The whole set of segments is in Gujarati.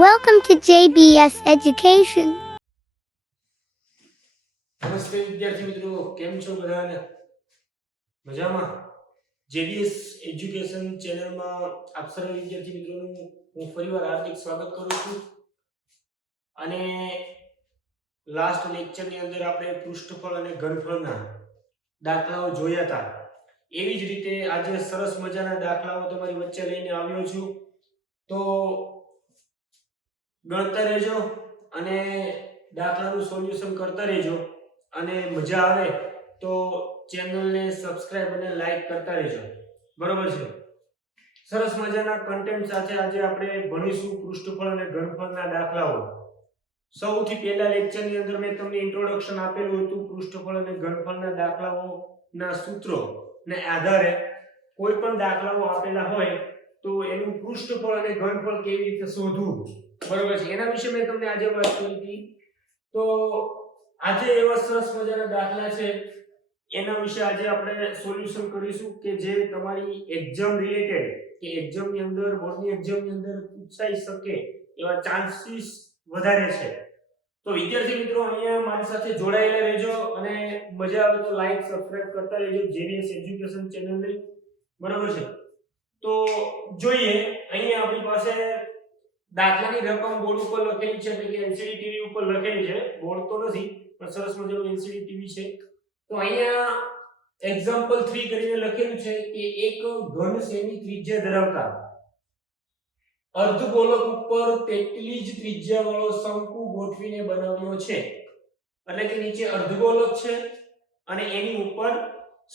Welcome to JBS Education. નમસ્તે વિદ્યાર્થી મિત્રો, કેમ છો બધાને? મજામાં? JBS એજ્યુકેશન ચેનલમાં આપ સર્વ વિદ્યાર્થી મિત્રોનું હું ફરીવાર હાર્દિક સ્વાગત કરું છું. અને લાસ્ટ લેક્ચરની અંદર આપણે પૃષ્ઠફળ અને ઘનફળના દાખલાઓ જોયા હતા. એવી જ રીતે આજે સરસ મજાના દાખલાઓ તમારી વચ્ચે લઈને આવ્યો છું. તો ગણતા રહેજો અને દાખલાનું સોલ્યુશન કરતા રહેજો અને મજા આવે તો ચેનલને સબસ્ક્રાઇબ અને લાઈક કરતા રહેજો. બરોબર છે? સરસ મજાના કન્ટેન્ટ સાથે આજે આપણે ભણીશું પૃષ્ઠફળ અને ઘનફળના દાખલાઓ. સૌથી પહેલા લેક્ચરની અંદર મેં તમને ઇન્ટ્રોડક્શન આપેલું હતું પૃષ્ઠફળ અને ઘનફળના દાખલાઓના સૂત્રો ને આધારે. કોઈ પણ દાખલાઓ આપેલા હોય તો એનું પૃષ્ઠફળ અને ઘનફળ કેવી રીતે શોધવું? બરોબર છે. એના વિશે મેં તમને આજે વાત કરી હતી. તો આજે એવા સરસ મજાના દાખલા છે. એના વિશે આજે આપણે સોલ્યુશન કરીશું કે જે તમારી એક્ઝામ રિલેટેડ કે એક્ઝામની અંદર બોર્ડની એક્ઝામની અંદર પૂછાઈ શકે એવા ચાન્સીસ વધારે છે. તો વિદ્યાર્થી મિત્રો, અહીંયા મારી સાથે જોડાયેલા રહેજો અને મજા આવે તો લાઈક સબસ્ક્રાઇબ કરતા રહેજો. જેડીએસ એજ્યુકેશન ચેનલની બરાબર છે. તો જોઈએ, અહીંયા આપણી પાસે દાખલાની રકમ બોર્ડ ઉપર લખેલી છે, એટલે કે એલસીડી ટીવી ઉપર લખેલી છે. બોર્ડ તો નથી, પણ સરસ મજાનું એલસીડી ટીવી છે. તો અહીંયા એક્ઝામ્પલ 3 કરીને લખેલું છે કે એક ઘન સેમી ત્રિજ્યા ધરાવતા? અર્ધગોલક ઉપર તેટલી જ ત્રિજ્યા વાળો શંકુ ગોઠવીને બનાવ્યો છે. એટલે કે નીચે અર્ધગોલક છે અને એની ઉપર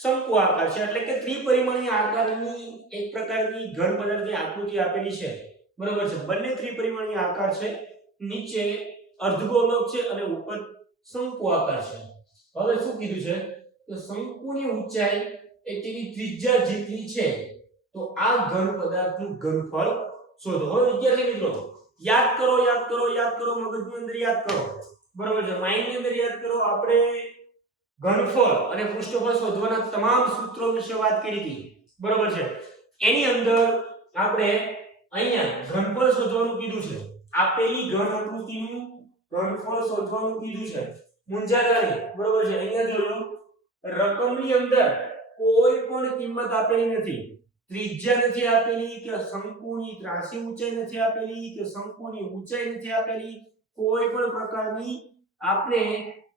શંકુ આકાર છે. એટલે કે ત્રિપરિમાણીય આકારની એક પ્રકારની ઘન પદાર્થની આકૃતિ આપેલી છે. બરોબર છે. બંને ત્રિપરિમાણીય આકાર છે. નીચે અર્ધગોલક છે અને ઉપર શંકુ આકાર છે. હવે શું કીધું છે? તો શંકુની ઊંચાઈ એ તેની ત્રિજ્યા જેટલી છે. તો આ ઘન પદાર્થનું ઘનફળ શોધો. હવે વિદ્યાર્થી મિત્રો, યાદ કરો યાદ કરો યાદ કરો, મગજની અંદર યાદ કરો. બરોબર છે. માઇન્ડની અંદર યાદ કરો. આપણે ઘનફળ અને પૃષ્ઠફળ શોધવાના તમામ સૂત્રો વિશે વાત કરી હતી. બરોબર છે. એની અંદર આપણે અહીંયા ઘનફળ શોધવાનું કીધું છે. આપેલી ઘન આકૃતિનું ઘનફળ શોધવાનું કીધું છે. મુંજાદારી બરોબર છે? અહીંયા જોયું રકમની અંદર કોઈ પણ કિંમત આપેલી નથી. ત્રિજ્યા નથી આપેલી કે શંકુની ત્રાસી ઊંચાઈ નથી આપેલી કે શંકુની ઊંચાઈ નથી આપેલી. કોઈ પણ પ્રકારની આપણે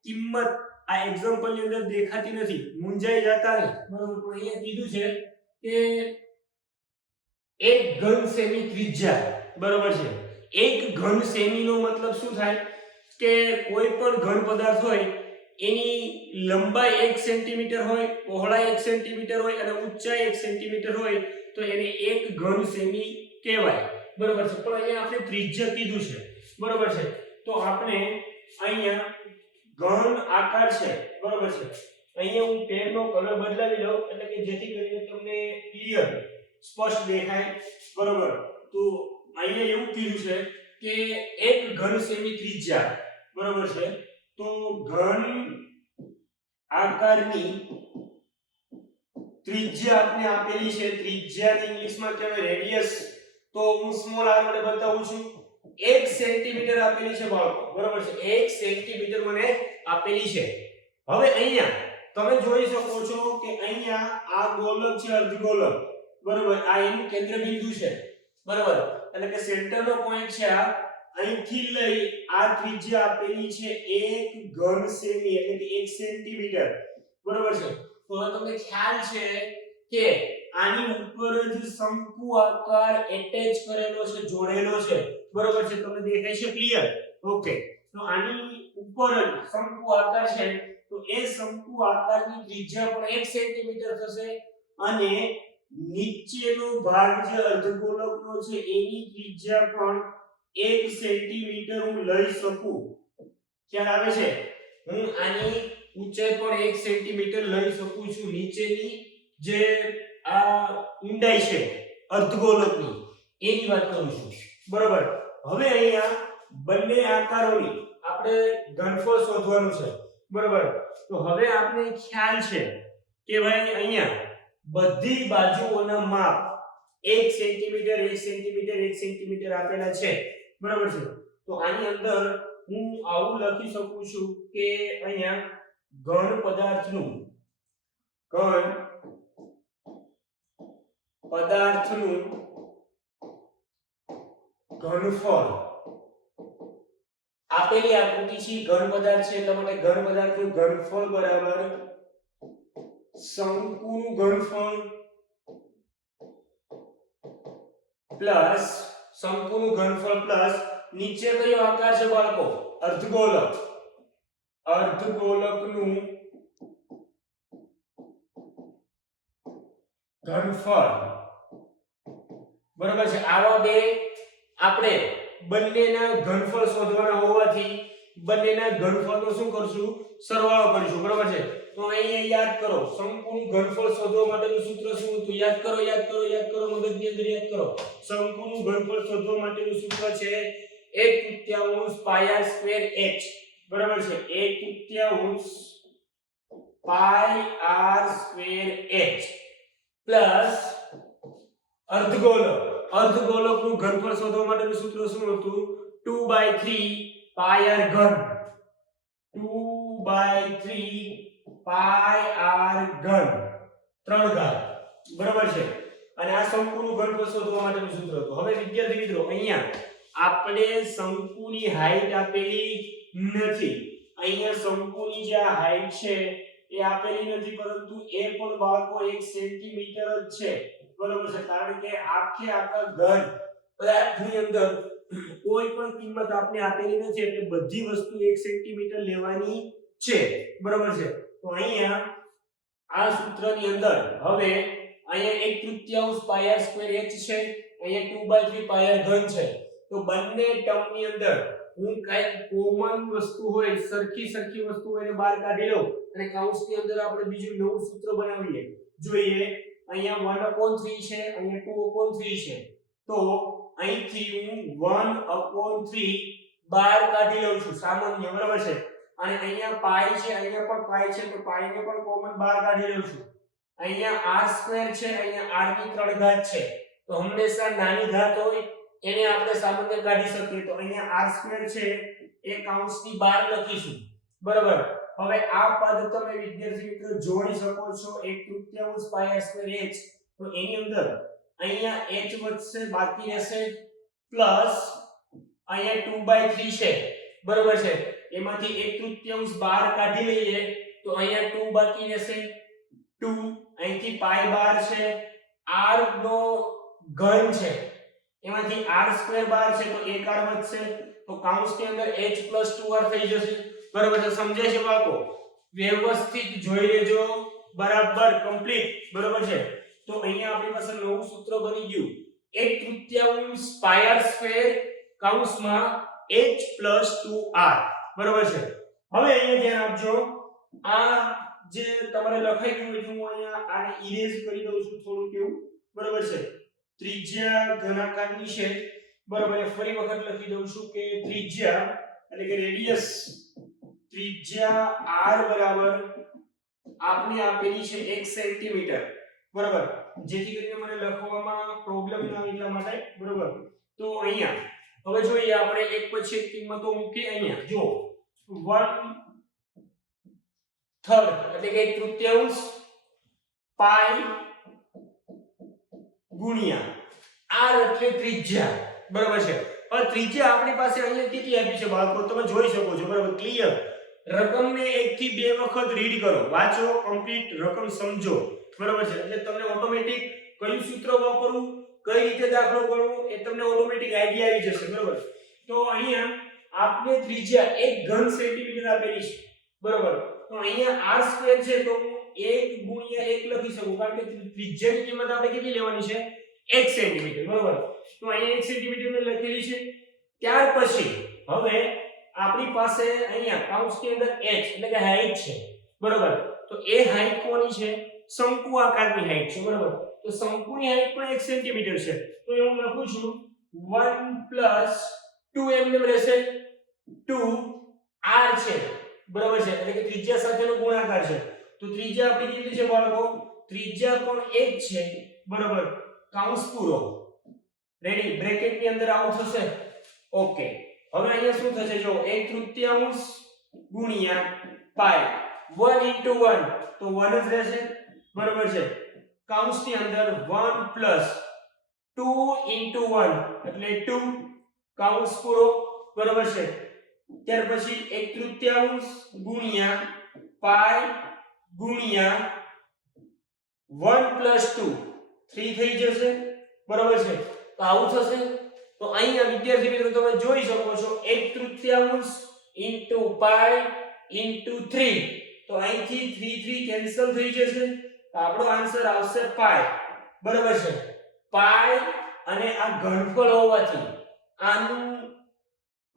કિંમત આ એક્ઝામ્પલની અંદર દેખાતી નથી. મૂંઝાઈ જતા નહીં બરોબર, પણ અહીંયા કીધું છે કે એક ઘન સેમી ત્રિજ્યા. બરોબર છે? એક ઘન સેમી નો મતલબ શું થાય? કે કોઈ પણ ઘન પદાર્થ હોય, એની લંબાઈ એક સેન્ટીમીટર હોય, પહોળાઈ એક સેન્ટીમીટર હોય અને ઊંચાઈ એક સેન્ટીમીટર હોય, તો એને એક ઘન સેમી કહેવાય. બરોબર છે? પણ અહીંયા આપણે ત્રિજ્યા કીધું છે. બરોબર છે? તો આપણે અહીંયા ઘન આકાર છે. બરોબર છે? અહીંયા હું પેનનો કલર બદલાવી લઉં એટલે કે જેથી કરીને તમને ક્લિયર સ્પષ્ટ દેખાય. બરોબર. તો અહીંયા એવું કીધું છે કે એક ઘન સેમી ત્રિજ્યા. બરોબર છે. તો ઘન આકારની ત્રિજ્યા આપને આપેલી છે. ત્રિજ્યાને ઇંગ્લિશમાં કહેવાય રેડિયસ. તો હું સ્મોલ આર વડે બતાવું છું. 1 સેન્ટીમીટર આપેલી છે બાળકો. બરોબર છે. 1 સેન્ટીમીટર મને આપેલી છે. હવે અહીંયા તમે જોઈ શકો છો કે અહીંયા આ ગોલક છે અર્ધગોલક. બરોબર. આ એનું કેન્દ્ર બિંદુ છે. બરોબર. એટલે કે સેન્ટરનો પોઈન્ટ છે આ. અહીંથી લઈ આ ત્રિજ્યા આપેલી છે 1 ઘન સેમી, એટલે કે 1 સેન્ટીમીટર. બરોબર છે? તો હવે તમને ખ્યાલ છે કે આની ઉપર જ શંકુ આકાર એટેચ કરેલો છે, જોડેલો છે. બરોબર છે? તમને દેખાય છે ક્લિયર ઓકે તો આની ઉપર જ શંકુ આકાર છે. તો એ શંકુ આકારની ત્રિજ્યા પણ 1 સેન્ટીમીટર થશે અને નીચેનો ભાગ જે અર્ધગોલકનો છે, એની ત્રિજ્યા પણ 1 સેન્ટીમીટર હું લઈ શકું. ખ્યાલ આવે છે? હું આની ઊંચાઈ પણ 1 સેન્ટીમીટર લઈ શકું છું. નીચેની જે, આ ઊંડાઈ છે, અર્ધગોલકની, એની વાત કરું છું. બરોબર? હવે અહીંયા બંને આકારોની આપણે ઘનફળ શોધવાનું છે. બરોબર? તો હવે આપણે ખ્યાલ છે કે ભાઈ અહીંયા બધી બાજુઓના માપ 1 સેન્ટીમીટર 1 સેન્ટીમીટર 1 સેન્ટીમીટર આપેલા છે. બરાબર છે? તો આની અંદર હું આવું લખી શકું છું કે અહીંયા ઘન પદાર્થનું ઘન પદાર્થનું ઘનફળ. આપેલી આકૃતિ છે ઘન પદાર્થ છે, એટલે માટે ઘન પદાર્થનું ઘનફળ બરાબર શંકુનું ઘનફળ પ્લસ શંકુનું ઘનફળ પ્લસ નીચે કયો આકાર છે બાળકો? અર્ધગોલક. અર્ધગોલકનું ઘનફળ. બરાબર છે. આવા બે આપણે બંનેના ઘનફળ શોધવાના હોવાથી બંનેના ઘનફળનો શું કરશું? સરવાળો કરીશું. બરાબર છે. તો અહીંયા યાદ કરો શંકુનું ઘનફળ શોધવા માટેનું સૂત્ર શું હતું? યાદ કરો યાદ કરો યાદ કરો, મગજની અંદર યાદ કરો. શંકુનું ઘનફળ શોધવા માટેનું સૂત્ર છે એક તૃતીયાંશ પાય સ્ક્વેર h. બરાબર છે? એક તૃતીયાંશ pi r square h. Plus અર્ધગોલક. અર્ધગોલકનું ઘનફળ શોધવા માટેનું સૂત્ર શું હતું? 2 બાય 3 પાય r ઘન. 2 બાય 3 પાય r ઘન. ત્રણ ઘાત. બરાબર છે? અને આ શંકુનું ઘનફળ શોધવા માટેનું સૂત્ર હતું. હવે વિદ્યાર્થી મિત્રો, અહીંયા આપણે શંકુની હાઈટ આપેલી નથી. અહીંયા શંકુની જે આ હાઈટ છે, એ આપેલી નથી, પરંતુ એ પણ બાળકો 1 સેન્ટીમીટર જ છે. બરોબર છે? કારણ કે આખે આખા ઘન પદાર્થની અંદર કોઈ પણ કિંમત આપને આપેલી નથી, એટલે બધી વસ્તુ 1 સેન્ટીમીટર લેવાની છે. બરોબર છે? તો અહીંયા આ સૂત્રની અંદર હવે અહીંયા એક તૃતીયાંશ પાય r સ્ક્વેર h છે, અહીંયા 2 બાય 3 પાય r ઘન છે. તો બંને ટર્મની અંદર હું કઈ કોમન વસ્તુ હોય, સરખી સરખી વસ્તુ હોય એને બહાર કાઢી લઉં અને કૌંસની અંદર આપણે બીજું નવું સૂત્ર બનાવીએ. જોઈએ, અહીંયા 1/3 છે, અહીંયા 2/3 છે. તો અહીંથી હું 1/3 બહાર કાઢી લઉં છું. સામાન્ય, બરાબર છે? અને અહીંયા પાઈ છે, અહીંયા પણ પાઈ છે, તો પાઈને પણ કોમન બહાર કાઢી લઉં છું. અહીંયા r સ્ક્વેર છે, અહીંયા r ની ત્રણ ઘાત છે. તો હંમેશા નાની ઘાત હોય, એને આપણે સામાન્ય કાઢી શકીએ. તો અહીંયા r સ્ક્વેર છે એ કૌંસની બહાર લખીશું. બરાબર? હવે આ પદ તમે વિદ્યાર્થી મિત્રો જોડી શકો છો 1/3 પાઈ સ્ક્વેર h. તો એની અંદર અહીંયા h વધશે, બાકી રહેશે પ્લસ અહીંયા 2/3 છે. બરાબર છે? એમાંથી એક તૃતીયાંશ બહાર કાઢી લઈએ, તો અહીંયા 2 બાકી રહેશે. 2 અહીંથી પાઈ બાર છે. r નો ઘન છે. એમાંથી r સ્ક્વેર બાર છે, તો એક r વધશે. તો કૌંસની અંદર h 2r થઈ જશે. બરાબર છે, સમજાય છે બાળકો? વ્યવસ્થિત જોઈ લેજો. બરાબર કમ્પ્લીટ બરાબર છે? તો અહીંયા આપણી પાસે નવું સૂત્ર બની ગયું. એક તૃતીયાંશ પાઈ r સ્ક્વેર કૌંસમાં h 2r બરાબર છે. હવે અહીંયા ધ્યાન આપજો. આ જે તમારે લખાઈ ગયું એટલે હું અહીંયા આને ઇરેઝ કરી દઉં છું થોડું કેવું બરાબર છે. ત્રિજ્યા ઘનાકારની છે બરાબર ફરી વખત લખી દઉં છું કે ત્રિજ્યા એટલે કે રેડિયસ ત્રિજ્યા r બરાબર આપને આપેલી છે 1 સેન્ટીમીટર બરાબર. જેથી કરીને મને લખવામાં પ્રોબ્લેમ ના આવે એટલા માટે. બરાબર. તો અહીંયા, હવે જોઈએ આપણે એક પછી એક કિંમતો મૂકી અહીંયા. જો 1 થર્ડ એટલે કે તૃતીયાંશ પાઈ ગુણ્યા. આર એટલે ત્રિજ્યા. બરાબર છે. પણ ત્રિજ્યા આપણી પાસે અહીંયા કેટલી આપી છે બાળકો? તમે જોઈ શકો છો. બરાબર ક્લિયર રકમને એક થી બે વખત રીડ કરો. વાંચો કમ્પ્લીટ રકમ સમજો. બરાબર છે. એટલે તમને ઓટોમેટિક કયું સૂત્ર વાપરવું, કઈ રીતે દાખલો ગણવો એ તમને ઓટોમેટિક આઈડિયા આવી જશે. બરાબર તો અહીંયા આપને ત્રિજ્યા, એક ઘન સેન્ટીમીટર આપેલી છે. બરાબર? તો અહીંયા r સ્ક્વેર છે તો હું 1 ગુણ્યા 1 લખી શકું, કારણ કે ત્રિજ્યાની કિંમત આપણે કેટલી લેવાની છે? 1 સેન્ટીમીટર, બરાબર? તો અહીંયા 1 સેન્ટીમીટર મેં લખેલી છે. ત્યાર પછી હવે આપણી પાસે અહીંયા કૌંસની અંદર h, એટલે કે હાઈટ છે. બરોબર? તો એ હાઈટ કોની છે? શંકુ આકારની હાઈટ છે, બરાબર? તો શંકુની હાઈટ પણ 1 સેન્ટીમીટર છે. તો હું લખું છું 1 2 એમ રહેશે. 2 r છે. બરાબર છે? એટલે કે ત્રિજ્યા સાથેનો ગુણાકાર છે. તો ત્રિજ્યા આપણી કેટલી છે બાળકો? ત્રિજ્યા પણ 1 છે. બરાબર? કૌંસ પૂરો. રેડી બ્રેકેટની અંદર આવું થશે? ઓકે હવે અહીંયા શું થશે? જો એક તૃતીયાંશ ગુણ્યા પાઈ 1 into 1 તો 1 જ રહેશે. બરાબર છે? કૌંસની અંદર 1 પ્લસ 2 into 1 એટલે 2 કૌંસ પૂરો. બરોબર છે? ત્યાર પછી એક તૃતીયાંશ ગુણ્યા પાઈ ગુણ્યા 1 plus 2 3 થઈ જશે. બરોબર છે? તો આવું થશે. તો અહીંયા વિદ્યાર્થી મિત્રો તમે જોઈ શકો છો એક તૃતીયાંશ ઇન્ટુ પાઈ ઇન્ટુ 3 તો અહીંથી 3 3 કેન્સલ થઈ જશે. તો આપણો આન્સર આવશે પાઈ બરોબર છે? પાઈ અને આ ઘનફળ હોવાથી આનું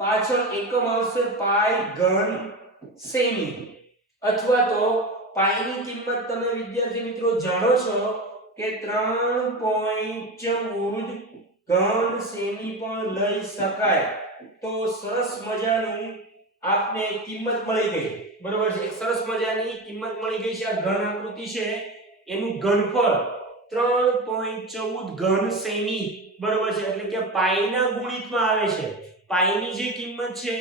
પાછળ એકમ આવશે પાઈ ઘન સેમી. અથવા તો પાઈની કિંમત તમે વિદ્યાર્થી મિત્રો જાણો છો કે 3.14 ઘન સેમી પણ લઈ શકાય. તો સરસ મજાનું આપને કિંમત મળી ગઈ. બરોબર છે? એક સરસ મજાની કિંમત મળી ગઈ છે આ ઘન આકૃતિ છે. એનું ઘનફળ 3.14 ઘન સેમી. બરોબર છે? એટલે કે પાઈના ગુણિતમાં આવે છે. પાઈની જે કિંમત છે,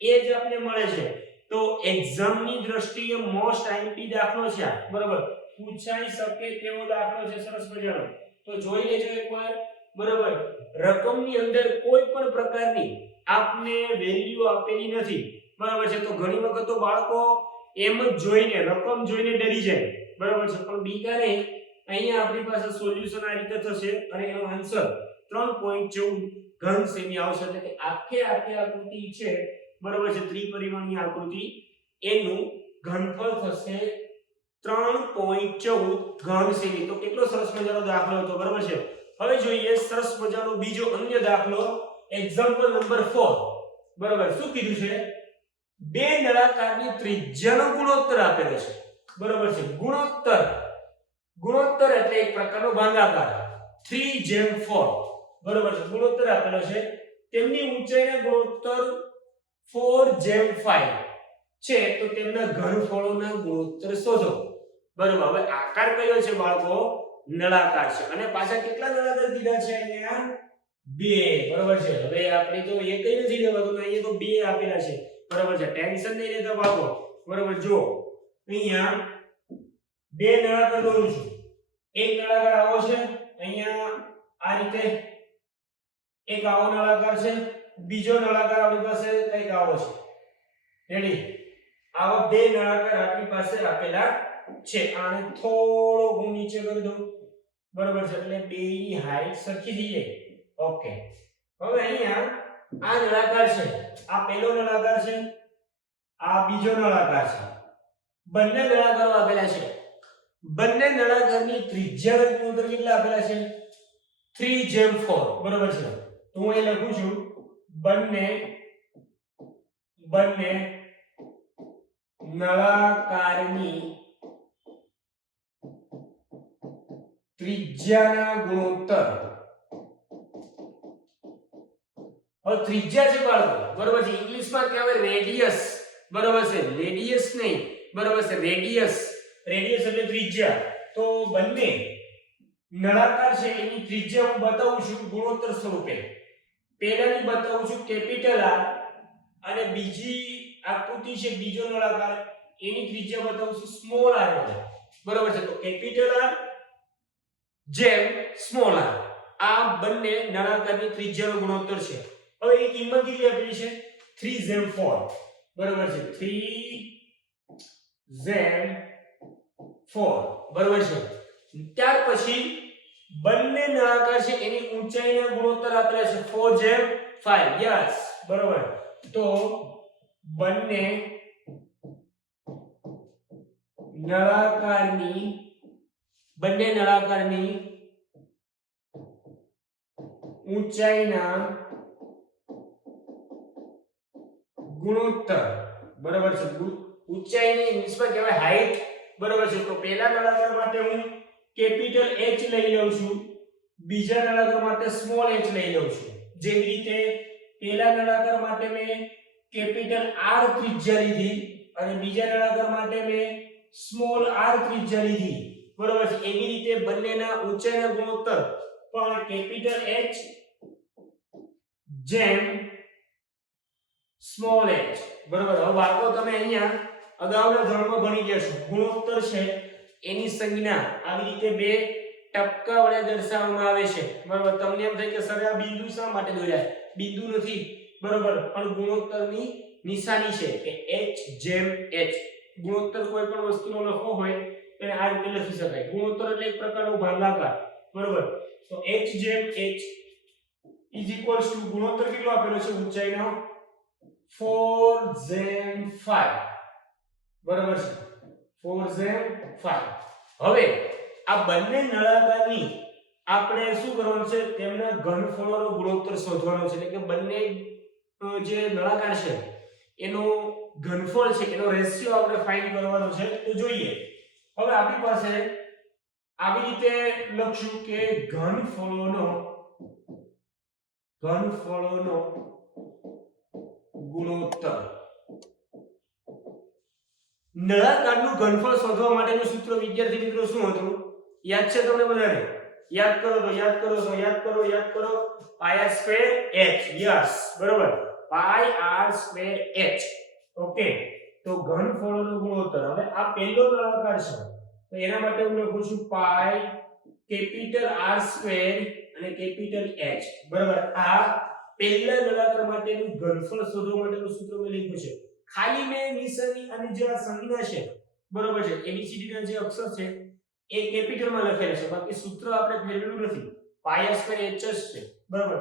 એ જ આપણે મળે છે. તો એક્ઝામની દ્રષ્ટિએ મોસ્ટ આઈએમપી દાખલો છે બરોબર? પૂછાઈ શકે તેવો દાખલો છે સરસ મજાનો. તો જોઈ લેજો એકવાર. બરોબર? રકમની અંદર કોઈ પણ પ્રકારની આપને વેલ્યુ આપેલી નથી. બરાબર છે? તો ઘણી વખત તો બાળકો એમ જ જોઈને, રકમ જોઈને ડરી જાય. બરાબર છે? પણ બીકા નહીં અહીંયા આપણી પાસે સોલ્યુશન આ રીતે થશે અને એનો આન્સર 3.14 ઘન સેમી આવશે. એટલે કે આખે આખી આકૃતિ છે, બરોબર છે, ત્રિપરિમાણીય આકૃતિ. એનું ઘનફળ થશે 3.14 ઘન સેમી. તો કેટલો સરસ મજાનો દાખલો હતો, બરાબર છે? હવે જોઈએ સરસ મજાનો બીજો અન્ય દાખલો એક્ઝામ્પલ નંબર 4 બરાબર, શું કીધું છે? બે નળાકારની ત્રિજ્યાનો ગુણોત્તર આપેલો છે. બરાબર છે, ગુણોત્તર. ગુણોત્તર એટલે એક પ્રકારનો ભાગાકાર. 3 જેમ 4 બરાબર છે, ગુણોત્તર આપેલો છે. તેમની ઊંચાઈના ગુણોત્તર 4 જેમ 5 છે, તો તેમના ઘનફળોના ગુણોત્તર શોધો. બરાબર, હવે આકાર કયો છે બાળકો? નળાકાર છે. અને પાછા કેટલા નળાકાર દીધા છે અહીંયા? બે. બરોબર છે, હવે આપણે તો એક જ નથી લેવાતું અહીંયા તો બે આપેલા છે. બરાબર છે, ટેન્શન નહીં લેતા બાળકો. બરાબર જો અહીંયા બે નળાકાર દોરું છું. એક નળાકાર આવો છે, અહીંયા આ રીતે એક આવો નળાકાર છે, બીજો નળાકાર આપણી પાસે કંઈક આવો છે. રેડી આવા બે નળાકાર આપણી પાસે આપેલા છે. આને થોડો હું નીચે કરી દઉં. બરોબર છે, એટલે બેની હાઈટ સરખી જાય. ઓકે હવે અહીંયા આ નળાકાર છે. આ પહેલો નળાકાર છે, આ બીજો નળાકાર છે. બંને નળાકારો આપેલા છે. બંને નળાકારની ત્રિજ્યા ગુણોત્તર કેટલા આપેલા છે? 3 જેમ 4 બરોબર છે. તો હું એ લખું છું, બંને બંને નળાકારની ત્રિજ્યાના ગુણોત્તર. હવે ત્રિજ્યા છે બાળકો, બરોબર છે? ઇંગ્લિશમાં કહેવાય રેડિયસ, બરોબર છે? રેડિયસ નહીં, બરોબર છે? રેડિયસ. રેડિયસ એટલે ત્રિજ્યા. તો બંને નળાકાર છે એની ત્રિજ્યા હું બતાવું છું ગુણોત્તર સ્વરૂપે. પહેલાની બતાવું છું કેપિટલ આર અને બીજી આકૃતિ છે, બીજો નળાકાર, એની ત્રિજ્યા બતાવું છું સ્મોલ આર બરોબર છે? તો કેપિટલ આર જેમ સ્મોલ આર આ બંને નળાકારની ત્રિજ્યાનો ગુણોત્તર છે. હવે એ કિંમત કેટલી આપેલી છે? 3 જેમ 4 બરોબર છે? 3 જેમ 4 બરોબર છે? ત્યાર પછી બંને નળાકાર છે, એની ઊંચાઈના ગુણોત્તર આપેલા છે. 4 જેમ 5 યસ બરોબર. તો બંને નળાકારની બંને નળાકારની ઊંચાઈના ગુણોત્તર. બરાબર છે. ઊંચાઈની ઇંગ્લિશમાં કહેવાય હાઈટ બરાબર છે. તો પહેલા નળાકાર માટે હું કેપિટલ H લઈ લઉં છું. બીજા નળાકાર માટે સ્મોલ h લઈ લઉં છું. જેવી રીતે પહેલા નળાકાર માટે મેં કેપિટલ R ત્રિજ્યા લીધી અને બીજા નળાકાર માટે મેં સ્મોલ r ત્રિજ્યા લીધી. બરોબર છે? એવી રીતે બંનેના ઊંચાઈના ગુણોત્તર પણ કેપિટલ H જેમ સ્મોલ h. બરોબર? હવે બાળકો તમે અહીંયા અગાઉના ધોરણમાં ભણી ગયા છો. ગુણોત્તર છે. એની સંજ્ઞા આવી રીતે બે ટપકા વડે દર્શાવવામાં આવે છે. બરોબર, તમને એમ થાય કે સર, આ બિંદુ શા માટે દોર્યા બિંદુ નથી. બરોબર, પણ ગુણોત્તરની નિશાની છે કે h જેમ h. ગુણોત્તર કોઈ પણ વસ્તુનો લખવો હોય તેને આ રીતે લખી શકાય. ગુણોત્તર એટલે એક પ્રકારનો ભાગાકાર. બરોબર, તો h જેમ h ઇઝ ઇક્વલ્સ ટુ ગુણોત્તર કેટલો આપેલો છે ઊંચાઈનો? 4 જેમ 5 બરોબર છે. 4 જેમ 5 હવે આ બંને નળાકારની આપણે શું કરવાનું છે? તેમના ઘનફળોનો ગુણોત્તર શોધવાનો છે. એટલે કે બંને જે નળાકાર છે, એનો ઘનફળ છે, એનો રેશિયો આપણે ફાઇન્ડ કરવાનો છે. તો જોઈએ. હવે આપણી પાસે આવી રીતે લખશું કે ઘનફળોનો ઘનફળોનો ગુણોત્તર. નળાકારનું ઘનફળ શોધવા માટેનું સૂત્ર વિદ્યાર્થી મિત્રો શું હતું? યાદ છે તમને બધાને? યાદ કરો તો યાદ કરો, તો યાદ કરો યાદ કરો. Pi R square h. Yes બરોબર? Pi R square h. Okay તો ઘનફળનો ગુણોત્તર. હવે આ પહેલો નળાકાર છે. તો એના માટે હું લખું છું પાઈ કેપિટલ આર સ્ક્વેર અને કેપિટલ H. બરાબર? આ પહેલા નળાકાર માટેનું ઘનફળ શોધવા માટેનું સૂત્ર મેં લખ્યું છે. ખાલી મેં નિશાની અને જે આ સંજ્ઞા છે. બરોબર છે. એબીસીડી ના જે અક્ષર છે, એ કેપિટલમાં લખેલા છે. બાકી સૂત્ર આપણે ફેરવેલું નથી. R સ્ક્વેર H જ છે. બરાબર.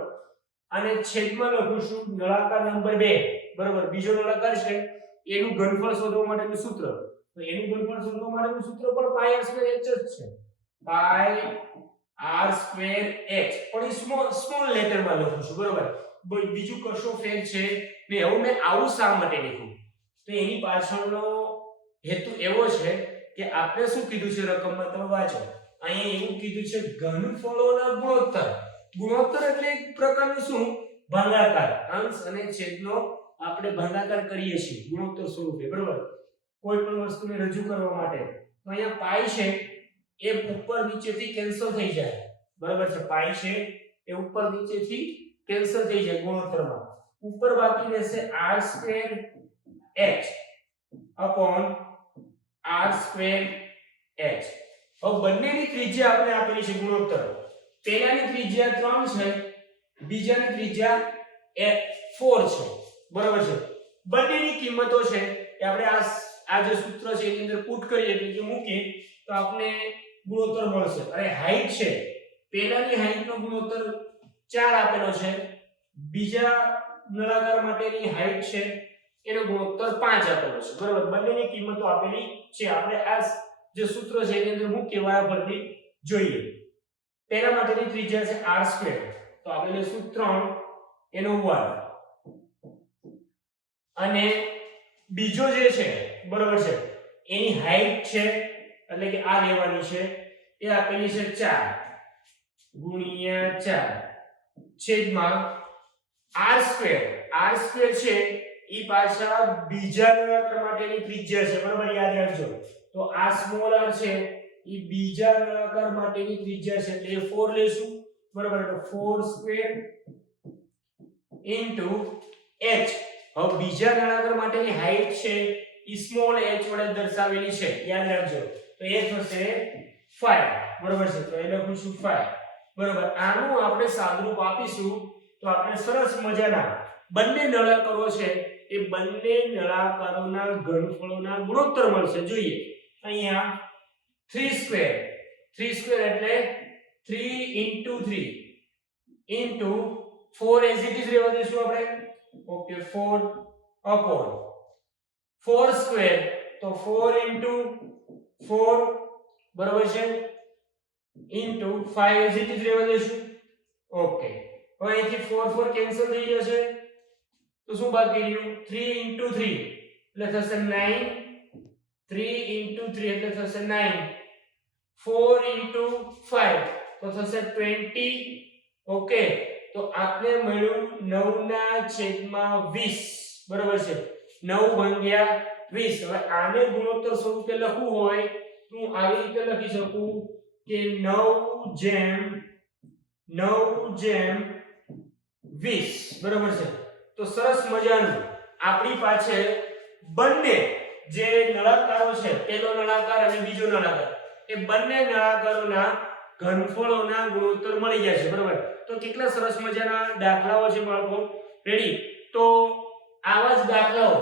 અને છેદમાં લખું છું નળાકાર નંબર 2 બરાબર. બીજો નળાકાર છે. એનું ઘનફળ શોધવા માટેનું સૂત્ર. તો એનું ઘનફળ શોધવા માટેનું સૂત્ર પણ r સ્ક્વેર એચ જ છે. પાઈ આર સ્ક્વેર એચ પણ સ્મોલ સ્મોલ લેટરમાં લખું છું. બરોબર. બીજું કશો ફેર છે. ને હવે મેં આવું શા માટે લખ્યું? તો એની પાછળનો હેતુ એવો છે કે આપણે શું કીધું છે રકમમાં? તમે વાંચો. અહીંયા એવું કીધું છે ઘનફળોના ગુણોત્તર. ગુણોત્તર એટલે એક પ્રકારનું શું? ભાગાકાર. અંશ અને છેદનો આપણે ભાગાકાર કરીએ છીએ, ગુણોત્તર સ્વરૂપે, બરોબર? કોઈ પણ વસ્તુને રજૂ કરવા માટે. તો અહીંયા પાઈ છે, એ ઉપર નીચેથી કેન્સલ થઈ જાય. બરાબર છે, પાઈ છે, એ ઉપર નીચેથી કેન્સલ થઈ જાય ગુણોત્તરમાં. ઉપર બાકી રહેશે r h upon r square h. હવે બંનેની ત્રિજ્યા આપણે આપેલી છે ગુણોત્તર. પહેલાની ત્રિજ્યા 3 છે, બીજાની ત્રિજ્યા એ 4 છે. બરાબર છે? બંનેની કિંમતો છે એ આપણે આ આ જે સૂત્ર છે એની અંદર પુટ કરીએ એટલે કે મૂકીએ, તો આપણે ગુણોત્તર મળશે. અને હાઈટ છે. પહેલાની હાઈટનો ગુણોત્તર 4 આપેલો છે. બીજા નળાકાર માટેની હાઈટ છે. એનો ગુણોત્તર 5 આપેલો છે. બરાબર? બંનેની કિંમતો આપેલી છે. આપણે આ જે સૂત્ર છે એની અંદર મૂકીએ વારાફરતી જોઈએ. પહેલા માટેની ત્રિજ્યા છે r સ્ક્વેર. તો આપણે લઈશું 3 એનો વર્ગ. અને બીજો જે છે, બરોબર છે, એની હાઈટ છે, એટલે કે આ લેવાની છે, એ આપેલી છે 4 ગુણ્યા 4 છેદમાં r સ્ક્વેર. r સ્ક્વેર છે ઈ પાછા બીજા નળાકાર માટેની ત્રિજ્યા છે બરાબર યાદ રાખજો તો આ સ્મોલ r છે ઈ બીજા નળાકાર માટેની ત્રિજ્યા છે, એટલે 4 લેશું. બરોબર, તો 4 સ્ક્વેર ઇન્ટુ h. હવે બીજા નળાકાર માટેની હાઈટ છે ઈ સ્મોલ h વડે દર્શાવેલી છે, યાદ રાખજો. તો એ થશે 5 બરોબર છે, તો એ લખું છું 5 બરોબર, આનું આપણે સાદરૂપ આપીશું, તો આપણે સરસ મજાના બંને નળાકારો છે એ બંને નળાકારોના ઘનફળોના ગુણોત્તર મળશે. જોઈએ. અહીંયા 3 સ્ક્વેર 3 સ્ક્વેર એટલે 3 into 3 into 4 as it is રહેવા દઈશું આપણે. ઓકે 4 અપોન 4 સ્ક્વેર તો 4 into 4 બરાબર છે? ઇન્ટુ 5 એઝ ઇટ ઇઝ રહેવા દઈશું. ઓકે હવે અહીંથી 4 4 કેન્સલ થઈ જશે. તો શું બાકી રહ્યું? 3 into 3 એટલે થશે 9 3 into 3 એટલે થશે 9 4 into 5 તો થશે 20 ઓકે તો આપણે મળ્યું 9 ના છેદમાં 20 બરાબર છે? 9 ભાગ્યા 20 હવે આને ગુણોત્તર સ્વરૂપે લખવું હોય, તો હું આવી રીતે લખી શકું કે 9 જેમ 9 જેમ 20 બરાબર છે? તો સરસ મજાનું. આપણી પાસે બંને જે નળાકારો છે, પેલો નળાકાર અને બીજો નળાકાર, એ બંને નળાકારોના ઘનફળોના ગુણોત્તર મળી જાય છે, બરાબર? તો કેટલા સરસ મજાના દાખલાઓ છે બાળકો? રેડી તો આવા જ દાખલાઓ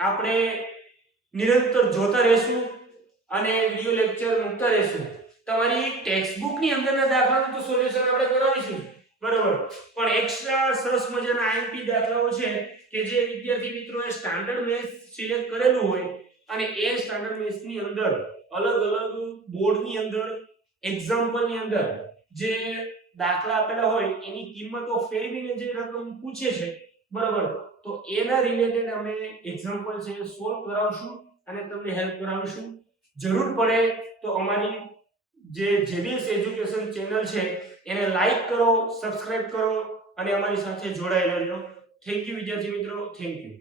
આપણે નિરંતર જોતા રહેશું અને વિડિયો લેક્ચર મૂકતા રહેશું. તમારી ટેક્સ્ટની અંદરના દાખલાનું તો સોલ્યુશન આપણે કરાવીશું. બરાબર. પણ એક્સ્ટ્રા સરસ મજાના આઈએમપી દાખલાઓ છે કે જે વિદ્યાર્થી મિત્રોએ સ્ટાન્ડર્ડ મેથ્સ સિલેક્ટ કરેલું હોય અને એ સ્ટાન્ડર્ડ મેથ્સની અંદર અલગ અલગ બોર્ડની અંદર એક્ઝામ્પલની અંદર જે દાખલા આપેલા હોય એની કિંમતો ફેરવીને જે રકમ પૂછે છે, બરાબર. તો એના રિલેટેડ અમે એક્ઝામ્પલ છે સોલ્વ કરાવશું અને તમને હેલ્પ કરાવીશું. જરૂર પડે તો અમારી જે જેબીએસ એજ્યુકેશન ચેનલ છે એને લાઈક કરો સબસ્ક્રાઇબ કરો અને અમારી સાથે જોડાયેલા રહો થેન્ક યુ વિદ્યાર્થી મિત્રો. Thank you